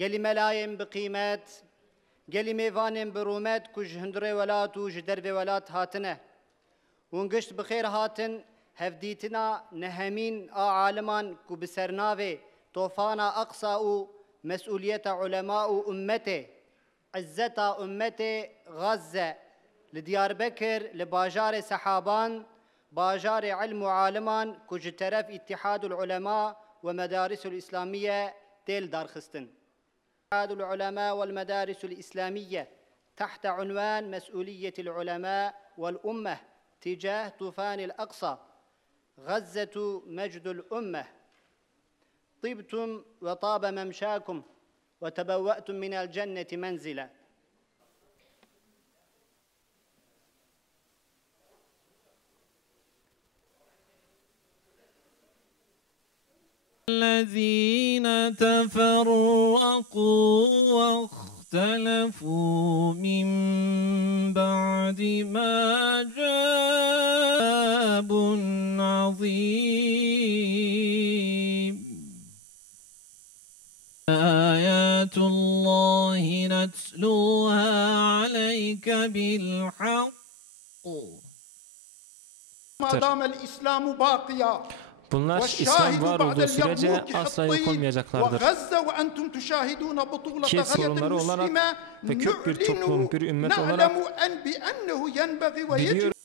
قالي ملايين بقيمات قالي ميفانين برومات كج هندري ولات وجدربي ولات هاتنه ونقشت بخير هاتن هفديتنا نهمين عالمان كو بسرناوي طوفانا أقصى مسؤولية علماء أمته عزة أمته غزة لديار بكر لباجار سحابان باجار علم وعالمان كج طرف اتحاد العلماء ومدارس الإسلامية تيل دارخستن. اتحاد العلماء والمدارس الإسلامية تحت عنوان مسؤولية العلماء والأمة تجاه طوفان الأقصى غزة مجد الأمة. طبتم وطاب ممشاكم وتبوأتم من الجنة منزلا. الذين تفرقوا واختلفوا من بعد ما جاءهم عظيم آيات الله نتلوها عليك بالحق ما دام الإسلام باقيا. Bunlar İslam var olduğu sürece asla yok olmayacaklardır. Ki sorunları olarak ve kök bir toplum, bir ümmet olarak biliyoruz.